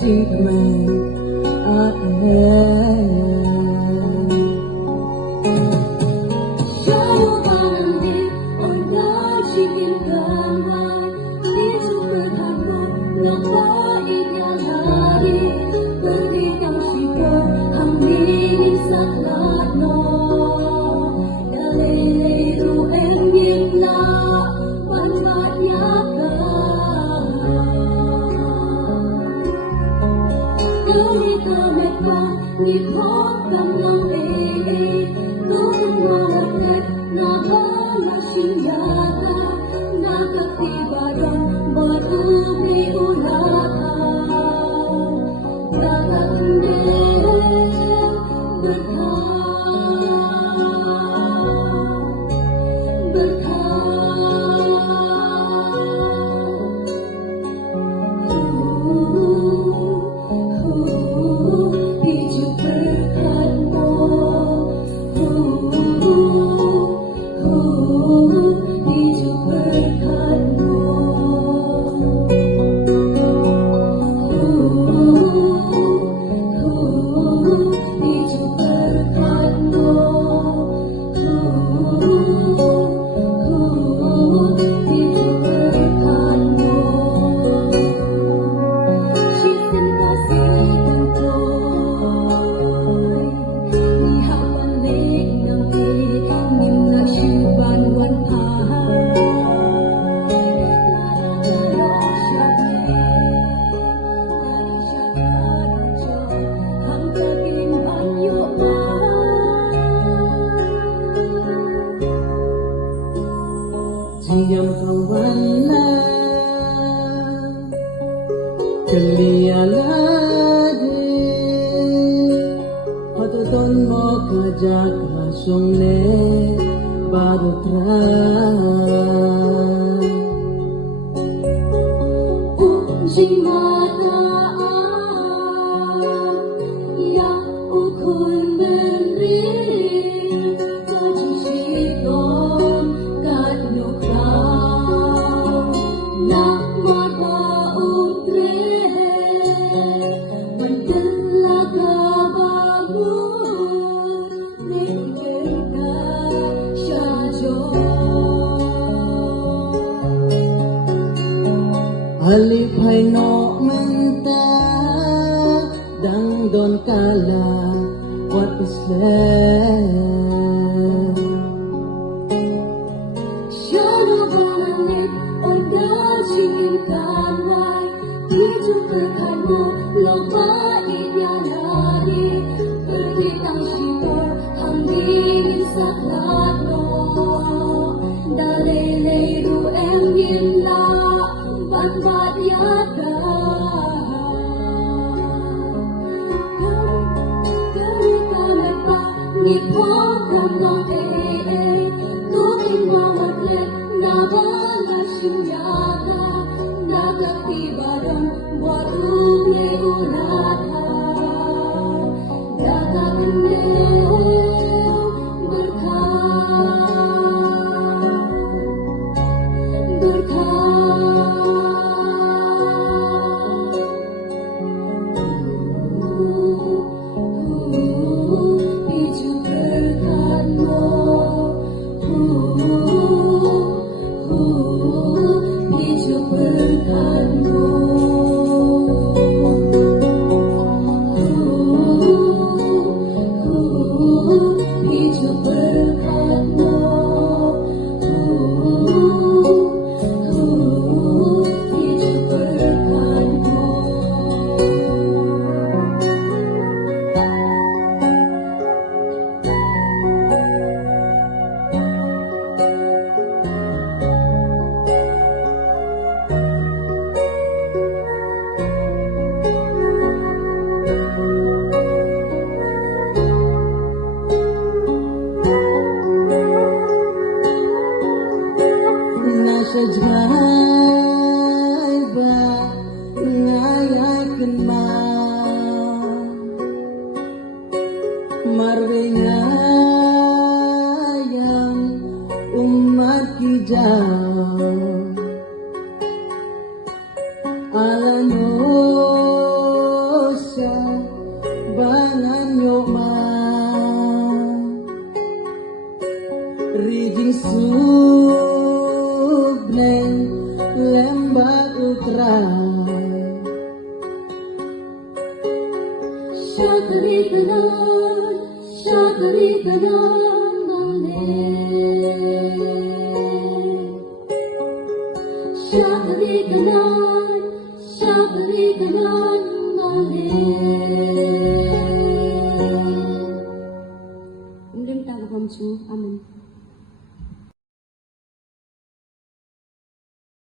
deep man I am. Nhịp hốt cầm lòng ê cố tình mà một cách nó có mà sinh ra ta na kati barang baru ulata datang Diam kawana kaliyalade Patuton mo kajak hasong ne baru try Ujing mata ya ukun beri kajisikon kanyo kram na mabaudre mandala kababu nekeka shajo Halipay no menta dang don kala what is left Shadow balanik on dashing kamay Dito berkano loba inyalari Berditang sipor hangin sa klano Dalelay ruem yinla Bat yata Gari kanan pa Ngipon kamang Tuking mamatlet na balasing yata Nagatibaran buat umye ulata Datang Sajay ba ngayay kena marwengayang umat kijang alano mantra Shakari Kanan, Shakari Kanan, Mane. Shakari Kanan, Shakari Kanan.